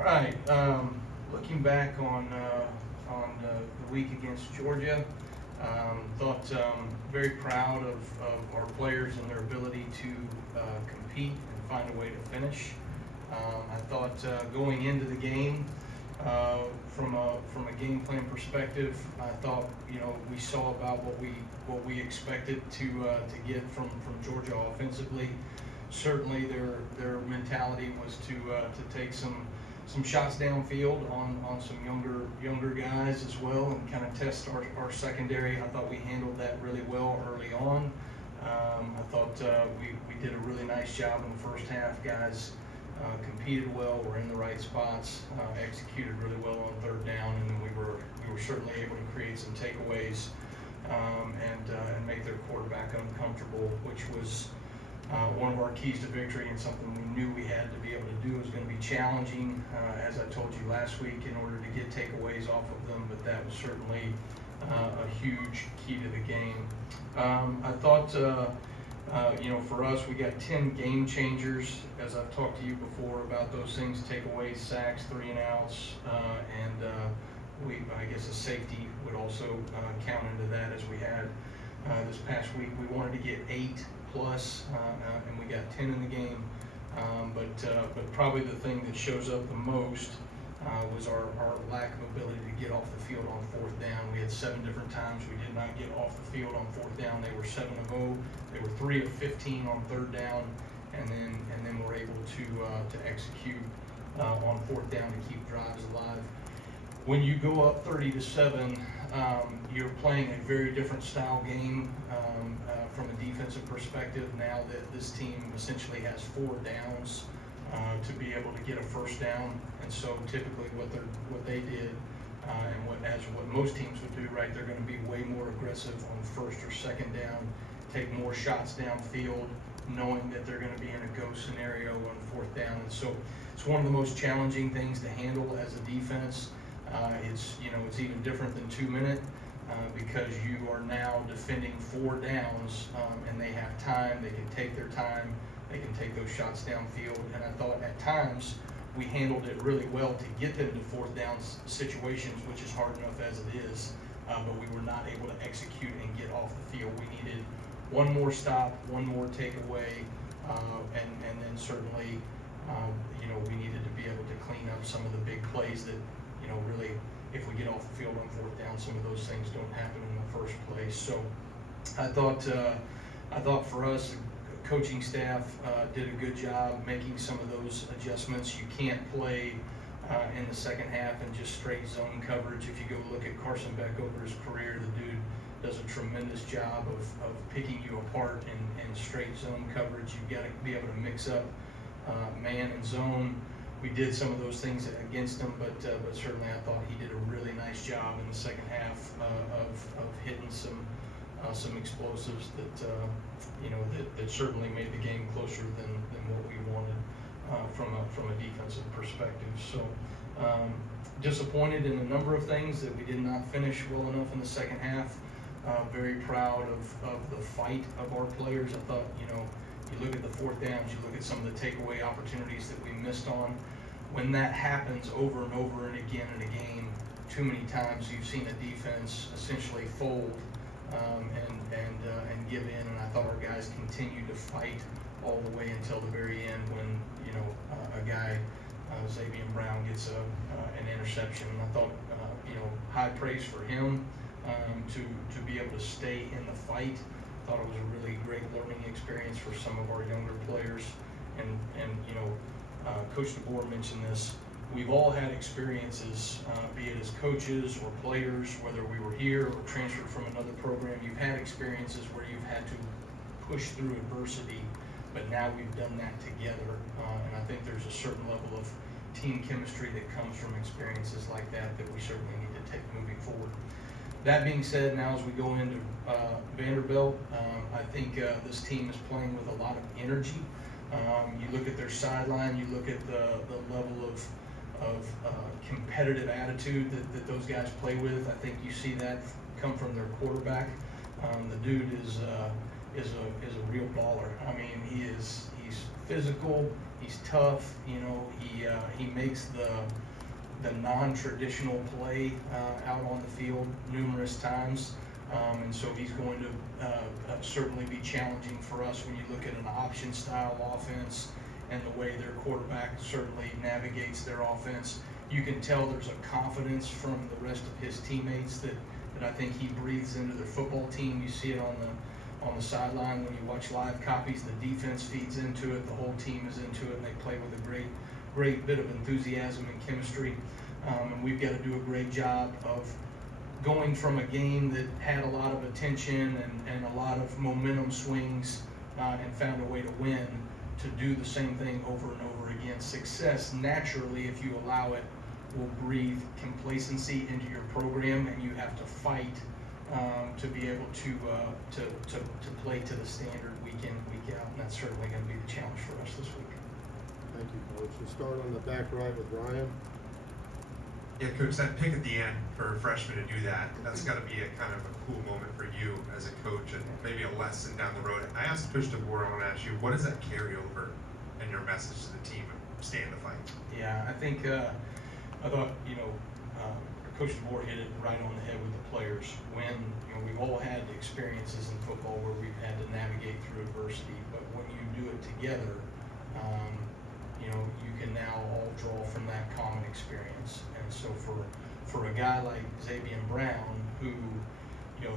All right. Looking back on the week against Georgia, thought very proud of our players and their ability to compete and find a way to finish. I thought going into the game, from a game plan perspective, I thought we saw about what we expected to get from Georgia offensively. Certainly, their mentality was to take some shots downfield on some younger guys as well, and kind of test our secondary. I thought we handled that really well early on. I thought we did a really nice job in the first half. Guys competed well, were in the right spots, executed really well on third down, and then we were certainly able to create some takeaways and make their quarterback uncomfortable, which was one of our keys to victory, and something we knew we had to be able to do. It was going to be challenging, as I told you last week, in order to get takeaways off of them, but that was certainly a huge key to the game. I thought, for us, we got 10 game changers, as I've talked to you before about those things: takeaways, sacks, 3 and outs, and I guess a safety would also count into that, as we had this past week. We wanted to get 8 plus, and we got 10 in the game. But probably the thing that shows up the most was our lack of ability to get off the field on fourth down. We had 7 different times we did not get off the field on fourth down. They were 7 of 0. They were 3 of 15 on third down, and then we're able to execute on fourth down to keep drives alive. When you go up 30-7, you're playing a very different style game from a defensive perspective. Now that this team essentially has 4 downs to be able to get a first down, and so typically what they did and what most teams would do, right? They're going to be way more aggressive on first or second down, take more shots downfield, knowing that they're going to be in a go scenario on fourth down, and so it's one of the most challenging things to handle as a defense. It's even different than 2-minute because you are now defending 4 downs, and they have time. They can take their time. They can take those shots downfield. And I thought at times we handled it really well to get them to fourth down situations, which is hard enough as it is. But we were not able to execute and get off the field. We needed one more stop, one more takeaway, and then certainly we needed to be able to clean up some of the big plays that. Really, if we get off the field on fourth down, some of those things don't happen in the first place. So I thought for us, the coaching staff did a good job making some of those adjustments. You can't play in the second half and just straight zone coverage. If you go look at Carson Beck over his career, the dude does a tremendous job of picking you apart in straight zone coverage. You've got to be able to mix up man and zone. We did some of those things against him, but certainly I thought he did a really nice job in the second half of hitting some explosives that certainly made the game closer than what we wanted from a defensive perspective. So disappointed in a number of things that we did not finish well enough in the second half. Very proud of the fight of our players. I thought you look at the fourth downs, you look at some of the takeaway opportunities that we missed on. When that happens over and over and again in a game, too many times you've seen a defense essentially fold and give in. And I thought our guys continued to fight all the way until the very end when a guy, Xavier Brown, gets an interception. And I thought high praise for him to be able to stay in the fight. Thought it was a really great learning experience for some of our younger players, and Coach DeBoer mentioned this. We've all had experiences, be it as coaches or players, whether we were here or transferred from another program. You've had experiences where you've had to push through adversity, but now we've done that together, and I think there's a certain level of team chemistry that comes from experiences like that we certainly need to take moving forward. That being said, now as we go into Vanderbilt, I think this team is playing with a lot of energy. You look at their sideline, you look at the level of competitive attitude that those guys play with. I think you see that come from their quarterback. The dude is a real baller. I mean, he's physical, he's tough, he makes the non-traditional play out on the field numerous times. And so he's going to certainly be challenging for us when you look at an option style offense and the way their quarterback certainly navigates their offense. You can tell there's a confidence from the rest of his teammates that I think he breathes into their football team. You see it on the sideline when you watch live copies. The defense feeds into it. The whole team is into it, and they play with a great bit of enthusiasm and chemistry. And we've got to do a great job of going from a game that had a lot of attention and a lot of momentum swings and found a way to win, to do the same thing over and over again. Success, naturally, if you allow it, will breathe complacency into your program, and you have to fight to be able to play to the standard week in, week out, and that's certainly going to be the challenge for us this week. Thank you, Coach. We'll start on the back right with Ryan. Yeah, Coach, that pick at the end for a freshman to do that, that's got to be a kind of a cool moment for you as a coach and maybe a lesson down the road. I asked Coach DeBoer, I want to ask you, what does that carry over in your message to the team of stay in the fight? Yeah, I think, I thought, Coach DeBoer hit it right on the head with the players. When, we've all had experiences in football where we've had to navigate through adversity, but when you do it together, you can now all draw from that common experience. And so for a guy like Xavier Brown, who,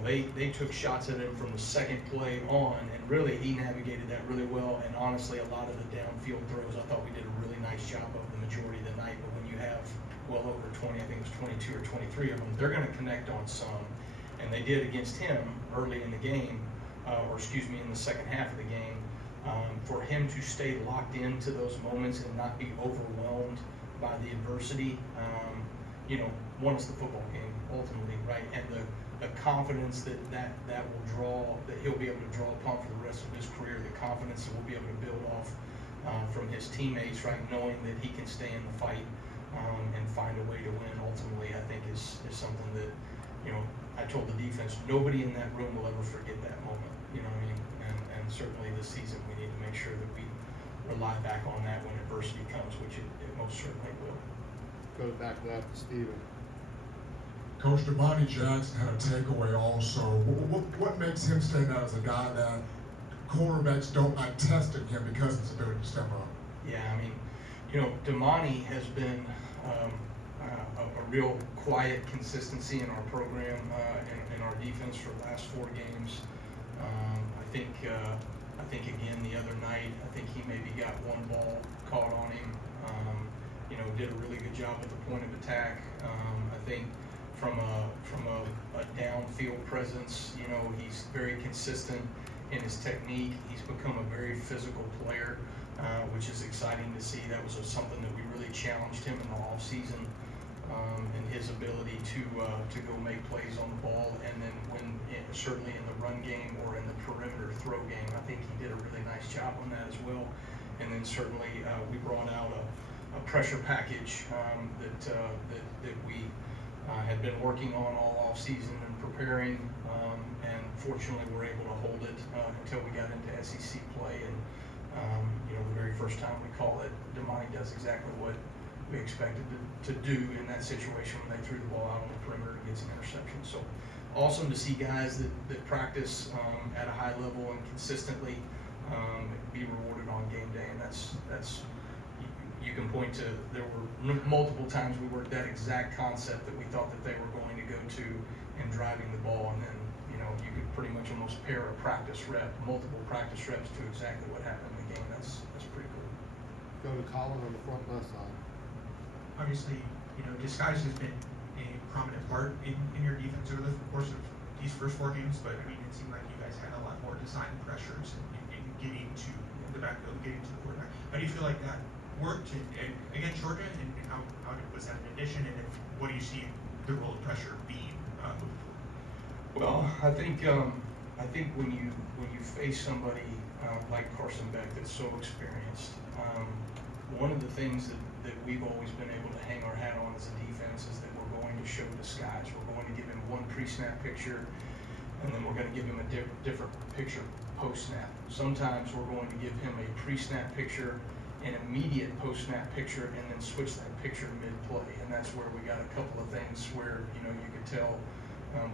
they took shots at him from the second play on, and really he navigated that really well. And honestly, a lot of the downfield throws, I thought we did a really nice job of the majority of the night. But when you have well over 20, I think it was 22 or 23 of them, they're going to connect on some. And they did against him early in the game, in the second half of the game. For him to stay locked into those moments and not be overwhelmed by the adversity, one is the football game ultimately, right? And the confidence that will draw, that he'll be able to draw upon for the rest of his career, the confidence that we'll be able to build off from his teammates, right? Knowing that he can stay in the fight and find a way to win ultimately, I think is something that, I told the defense, nobody in that room will ever forget that moment, you know what I mean? And certainly this season we need to make sure that we rely back on that when adversity comes, which it most certainly will. Go back to that to Steven. Coach Damani Jackson had a takeaway also. What makes him stand out as a guy that quarterbacks don't like testing him because of his ability to step up? Yeah, Damani has been a real quiet consistency in our program, in our defense for the last 4 games. I think again the other night, I think he maybe got one ball caught on him. Did a really good job at the point of attack. I think from a downfield presence, he's very consistent in his technique. He's become a very physical player, which is exciting to see. That was something that we really challenged him in the off season, and his ability to go make plays on the ball, and then certainly in the run game or in the perimeter throw game, I think he did a really nice job on that as well. And then certainly we brought out a pressure package that we had been working on all off season and preparing, and fortunately we're able to hold it until we got into SEC play. And the very first time we call it, Damani does exactly what we expected to do in that situation when they threw the ball out on the perimeter and gets an interception. So awesome to see guys that practice at a high level and consistently be rewarded on game day. And that's you can point to, there were multiple times we worked that exact concept that we thought that they were going to go to in driving the ball, and then you could pretty much almost pair a multiple practice reps to exactly what happened in the game. That's pretty cool. Go to Colin on the front left side. Obviously, disguise has been a prominent part in your defense over the course of these first 4 games, but it seemed like you guys had a lot more design pressures in getting to the backfield, getting to the quarterback. How do you feel like that worked against Georgia, and how was that an addition, and what do you see the role of pressure being moving forward? Well, I think when you face somebody like Carson Beck that's so experienced, one of the things that we've always been able to hang our hat on as a defense is that we're going to show disguise. We're going to give him one pre-snap picture, and then we're going to give him a different picture post-snap. Sometimes we're going to give him a pre-snap picture, an immediate post-snap picture, and then switch that picture mid-play. And that's where we got a couple of things where, you know, you could tell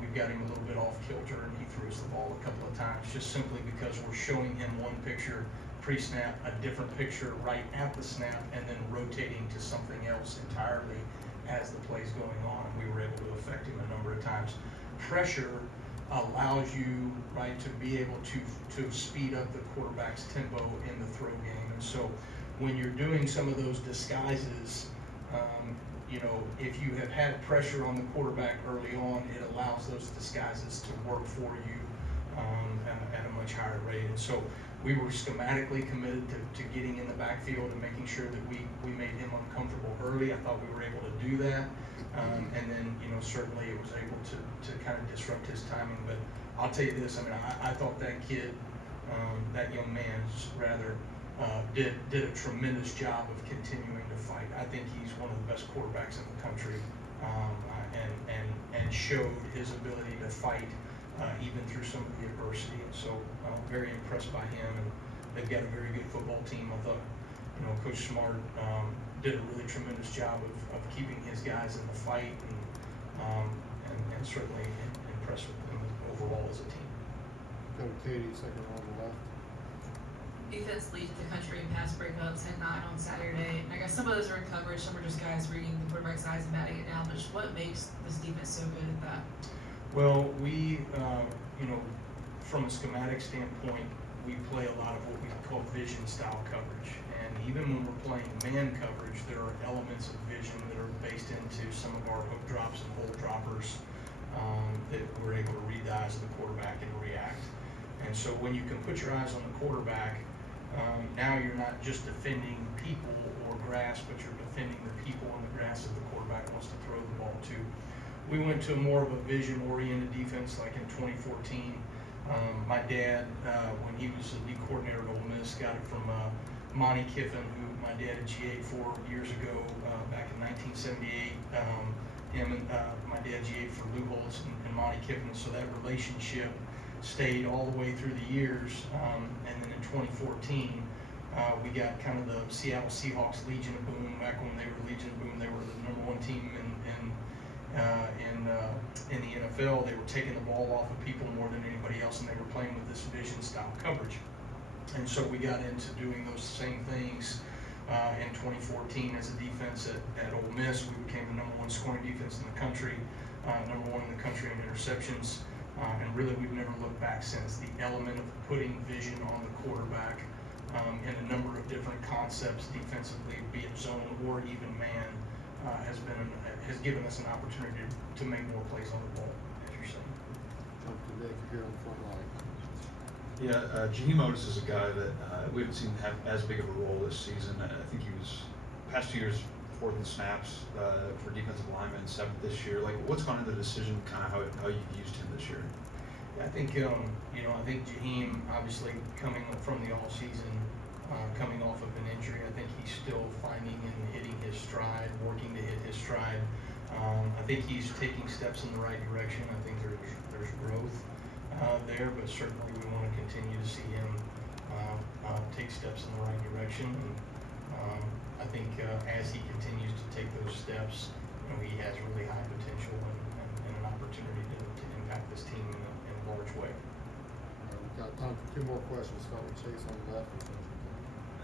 we've got him a little bit off kilter, and he throws the ball a couple of times, just simply because we're showing him one picture pre-snap, a different picture right at the snap, and then rotating to something else entirely as the play's going on. And we were able to affect him a number of times. Pressure allows you, right, to be able to speed up the quarterback's tempo in the throw game. And so when you're doing some of those disguises, you know, if you have had pressure on the quarterback early on, it allows those disguises to work for you at a much higher rate. And so we were schematically committed to getting in the backfield and making sure that we made him uncomfortable early. I thought we were able to do that. And then, you know, certainly it was able to kind of disrupt his timing. But I'll tell you this, I mean, I thought that kid, that young man, rather, did a tremendous job of continuing to fight. I think he's one of the best quarterbacks in the country, and showed his ability to fight even through some of the adversity. And so very impressed by him, and they've got a very good football team. I thought, you know, Coach Smart did a really tremendous job of keeping his guys in the fight, and certainly impressed with them overall as a team. Go to Katie, second row on the left. Defense leads the country in pass breakups, had 9 on Saturday. And I guess some of those are in coverage, some are just guys reading the quarterback's eyes and batting it down. But just what makes this defense so good at that? Well, we, you know, from a schematic standpoint, we play a lot of what we call vision style coverage. And even when we're playing man coverage, there are elements of vision that are based into some of our hook drops and hole droppers that we're able to read the eyes of the quarterback and react. And so when you can put your eyes on the quarterback, now you're not just defending people or grass, but you're defending the people and the grass that the quarterback wants to throw the ball to. We went to more of a vision-oriented defense like in 2014. My dad, when he was the D coordinator at Ole Miss, got it from Monty Kiffin, who my dad had GA'd for years ago, back in 1978. Him and my dad GA'd for Lou Holtz and Monty Kiffin, so that relationship stayed all the way through the years. And then in 2014, we got kind of the Seattle Seahawks Legion of Boom. Back when they were Legion of Boom, they were the #1 team in the NFL. They were taking the ball off of people more than anybody else, and they were playing with this vision style coverage. And so we got into doing those same things in 2014 as a defense at Ole Miss. We became the #1 scoring defense in the country, #1 in the country in interceptions. And really, we've never looked back since. The element of putting vision on the quarterback in a number of different concepts defensively, be it zone or even man, has given us an opportunity to make more plays on the ball, as you're saying. Jump to Nick here on the front line. Yeah, Jaheim Otis is a guy that we haven't seen have as big of a role this season. I think he was past 2 years 4th in snaps for defensive linemen, 7th this year. Like, what's gone into the decision, kind of how you've used him this year? Yeah, I think you know, I think Jaheim, obviously coming from the off season, coming off of an injury, I think he's still finding and hitting his stride, working to hit his stride. I think he's taking steps in the right direction. I think there's growth there, but certainly we want to continue to see him take steps in the right direction. And I think as he continues to take those steps, you know, he has really high potential and an opportunity to impact this team in a large way. We've got time for 2 more questions. Start with Chase on the left.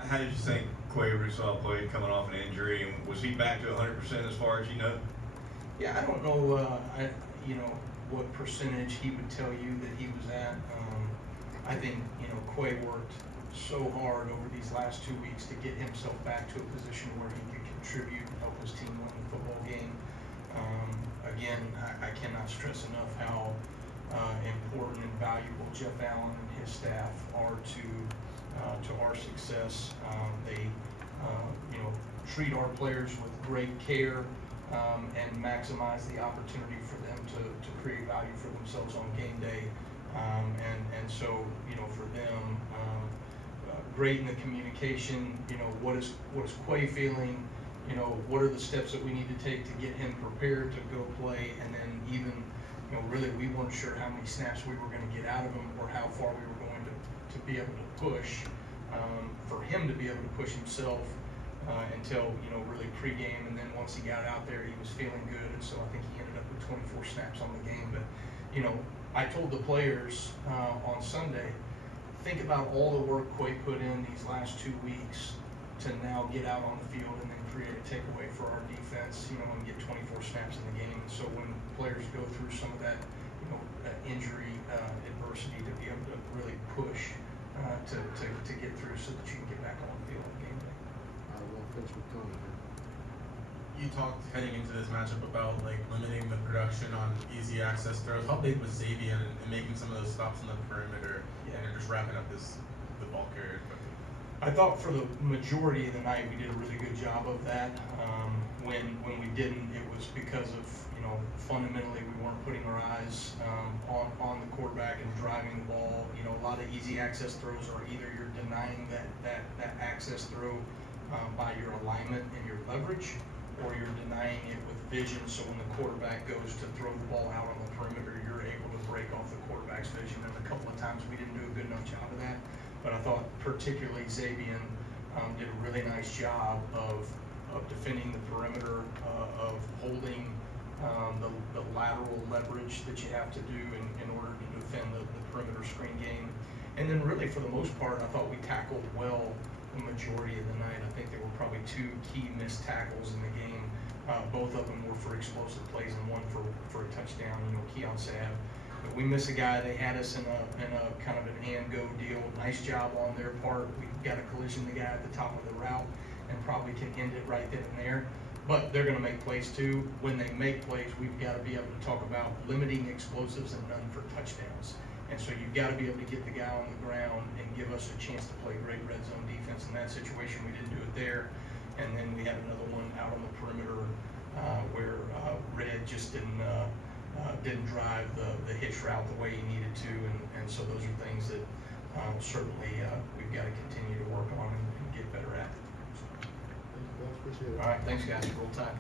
How did you think Quay Rousseau played coming off an injury, and was he back to 100% as far as you know? Yeah, I don't know, you know, what percentage he would tell you that he was at. I think, you know, Quay worked so hard over these last 2 weeks to get himself back to a position where he could contribute and help his team win the football game. Again, I cannot stress enough how important and valuable Jeff Allen and his staff are to our success. They, you know, treat our players with great care and maximize the opportunity for them to create value for themselves on game day. And so, you know, for them, great in the communication. You know, what is Quay feeling? You know, what are the steps that we need to take to get him prepared to go play? And then even, you know, really we weren't sure how many snaps we were going to get out of him or how far we were going to to be able to push, for him to be able to push himself until, really pregame, and then once he got out there, he was feeling good, and so I think he ended up with 24 snaps on the game. But, I told the players on Sunday, think about all the work Quay put in these last 2 weeks to now get out on the field and then create a takeaway for our defense, and get 24 snaps in the game. And so when players go through some of that, injury adversity, to be able to really push to get through so that you can get back on the field on game day. Well, thanks for coming here. You talked heading into this matchup about limiting the production on easy access throws. How big was Xavier in making some of those stops on the perimeter and just wrapping up the ball carriers? I thought for the majority of the night we did a really good job of that. When we didn't, it was because of fundamentally we weren't putting our eyes on the quarterback and driving the ball. A lot of easy access throws are either you're denying that access throw by your alignment and your leverage, or you're denying it with vision. So when the quarterback goes to throw the ball out on the perimeter, you're able to break off the quarterback's vision. And a couple of times we didn't do a good enough job of that. But I thought particularly Xavier did a really nice job of defending the perimeter, of holding the lateral leverage that you have to do in order to defend the perimeter screen game. And then really for the most part, I thought we tackled well the majority of the night. I think there were probably 2 key missed tackles in the game. Both of them were for explosive plays and one for a touchdown. Keon Sav. But we miss a guy. They had us in a kind of an and go deal. Nice job on their part. We got a collision the guy at the top of the route and probably can end it right then and there. But they're going to make plays too. When they make plays, we've got to be able to talk about limiting explosives and none for touchdowns. And so you've got to be able to get the guy on the ground and give us a chance to play great red zone defense. In that situation, we didn't do it there. And then we had another one out on the perimeter where Red just didn't drive the hitch route the way he needed to. And so those are things that certainly we've got to continue to work on and get better at. Thank you, guys. Appreciate it. All right, thanks guys. Roll Tide.